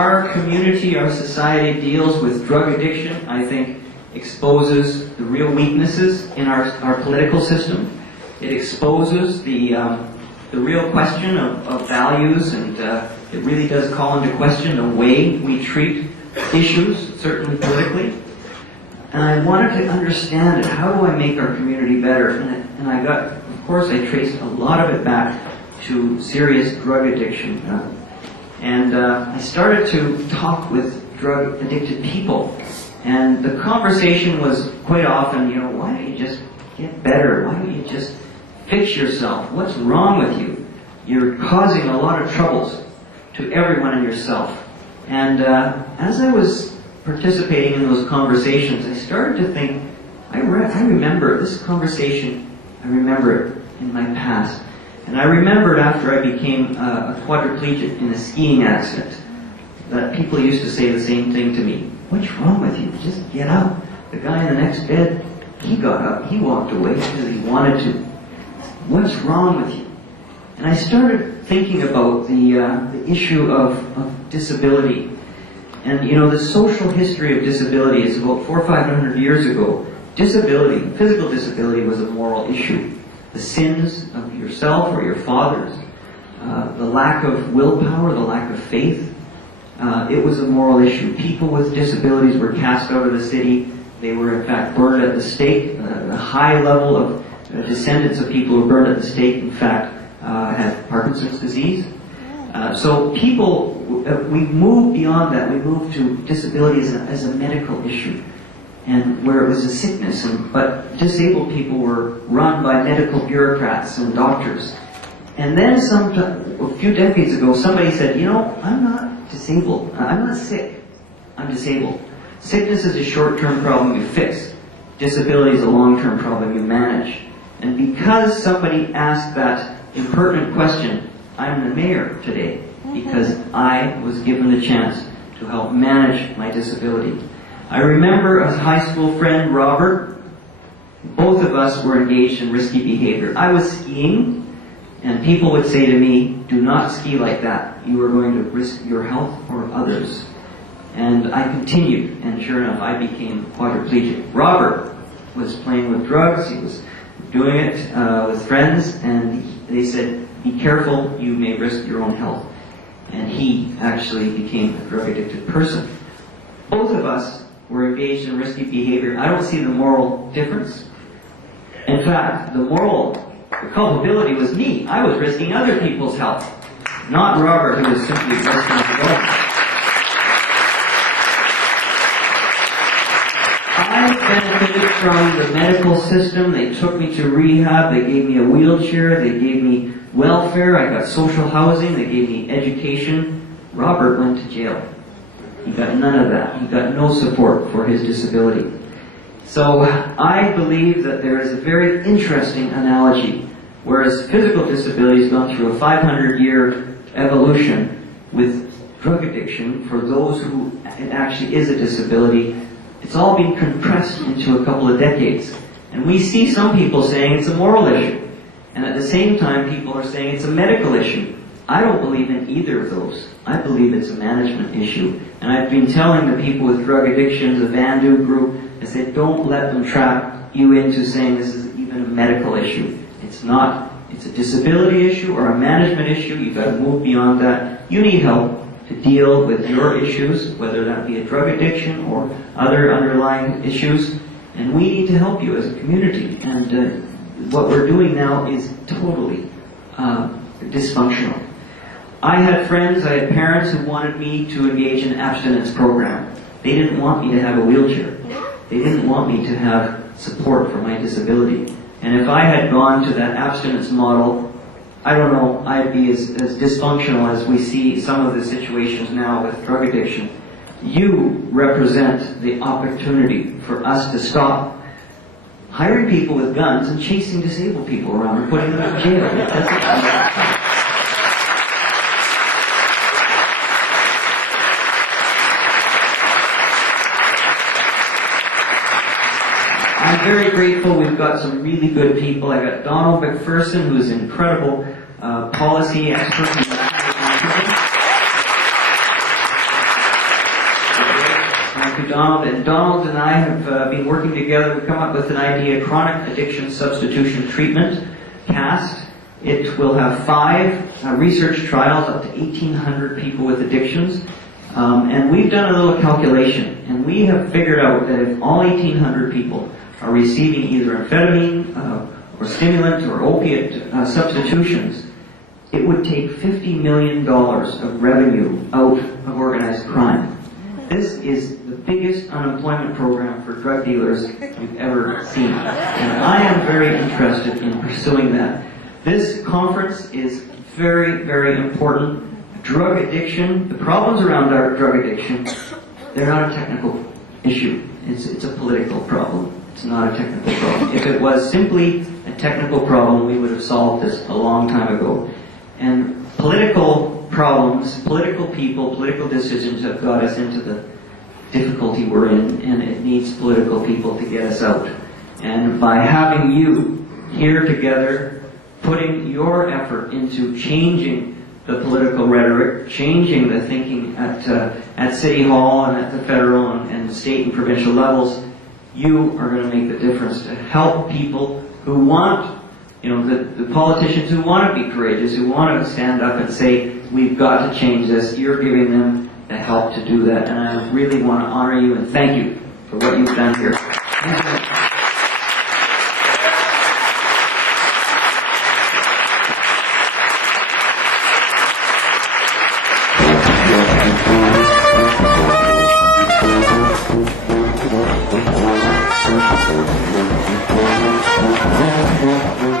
our community, our society deals with drug addiction, I think exposes the real weaknesses in our political system. It exposes the real question of values, and it really does call into question the way we treat issues, certainly politically. And I wanted to understand it. How do I make our community better? And I got, of course, I traced a lot of it back to serious drug addiction. And I started to talk with drug-addicted people. And the conversation was quite often, why don't you just get better? Why don't you just fix yourself? What's wrong with you? You're causing a lot of troubles to everyone and yourself. And as I was participating in those conversations, I started to think, I remember this conversation, I remember it in my past. And I remembered after I became a quadriplegic in a skiing accident, that people used to say the same thing to me. What's wrong with you? Just get up. The guy in the next bed, he got up, he walked away because he wanted to. What's wrong with you? And I started thinking about the issue of disability. And the social history of disability is about 400 or 500 years ago. Disability, physical disability, was a moral issue. The sins of yourself or your fathers, the lack of willpower, the lack of faith, it was a moral issue. People with disabilities were cast out of the city. They were in fact burned at the stake. A high level of descendants of people who were burned at the stake, in fact, had Parkinson's disease. So people, we moved beyond that. We moved to disability as a medical issue, and where it was a sickness. But disabled people were run by medical bureaucrats and doctors. And then a few decades ago, somebody said, I'm not disabled. I'm not sick. I'm disabled. Sickness is a short-term problem you fix. Disability is a long-term problem you manage. And because somebody asked that impertinent question, I'm the mayor today because I was given the chance to help manage my disability. I remember a high school friend, Robert. Both of us were engaged in risky behavior. I was skiing, and people would say to me, do not ski like that. You are going to risk your health or others. And I continued, and sure enough, I became quadriplegic. Robert was playing with drugs. He was doing it with friends, and they said, be careful, you may risk your own health. And he actually became a drug-addicted person. Both of us were engaged in risky behavior. I don't see the moral difference. In fact, the culpability was me. I was risking other people's health, not Robert, who was simply risking his own. I benefited from the medical system. They took me to rehab. They gave me a wheelchair. They gave me welfare. I got social housing. They gave me education. Robert went to jail. He got none of that. He got no support for his disability. So I believe that there is a very interesting analogy. Whereas physical disability has gone through a 500-year evolution, with drug addiction, for those who it actually is a disability, it's all been compressed into a couple of decades. And we see some people saying it's a moral issue. And at the same time, people are saying it's a medical issue. I don't believe in either of those. I believe it's a management issue. And I've been telling the people with drug addictions, the Vandu group, I said, don't let them trap you into saying this is even a medical issue. It's not. It's a disability issue or a management issue. You've got to move beyond that. You need help to deal with your issues, whether that be a drug addiction or other underlying issues. And we need to help you as a community. And what we're doing now is totally dysfunctional. I had friends, I had parents who wanted me to engage in an abstinence program. They didn't want me to have a wheelchair. They didn't want me to have support for my disability. And if I had gone to that abstinence model, I don't know, I'd be as dysfunctional as we see some of the situations now with drug addiction. You represent the opportunity for us to stop hiring people with guns and chasing disabled people around and putting them in jail. I'm very grateful. We've got some really good people. I got Donald McPherson, who's an incredible policy expert. you, Donald. And Donald and I have been working together to come up with an idea, chronic addiction substitution treatment, CAST. It will have 5 research trials, up to 1,800 people with addictions. And we've done a little calculation, and we have figured out that if all 1,800 people are receiving either amphetamine or stimulant or opiate substitutions, it would take $50 million of revenue out of organized crime. This is the biggest unemployment program for drug dealers we've ever seen. And I am very interested in pursuing that. This conference is very, very important. Drug addiction, the problems around our drug addiction, they're not a technical issue. It's a political problem. It's not a technical problem. If it was simply a technical problem, we would have solved this a long time ago. And political problems, political people, political decisions have got us into the difficulty we're in, and it needs political people to get us out. And by having you here together, putting your effort into changing the political rhetoric, changing the thinking at City Hall and at the federal and the state and provincial levels, you are going to make the difference to help people who want, the politicians who want to be courageous, who want to stand up and say, we've got to change this. You're giving them the help to do that. And I really want to honor you and thank you for what you've done here. Thank you.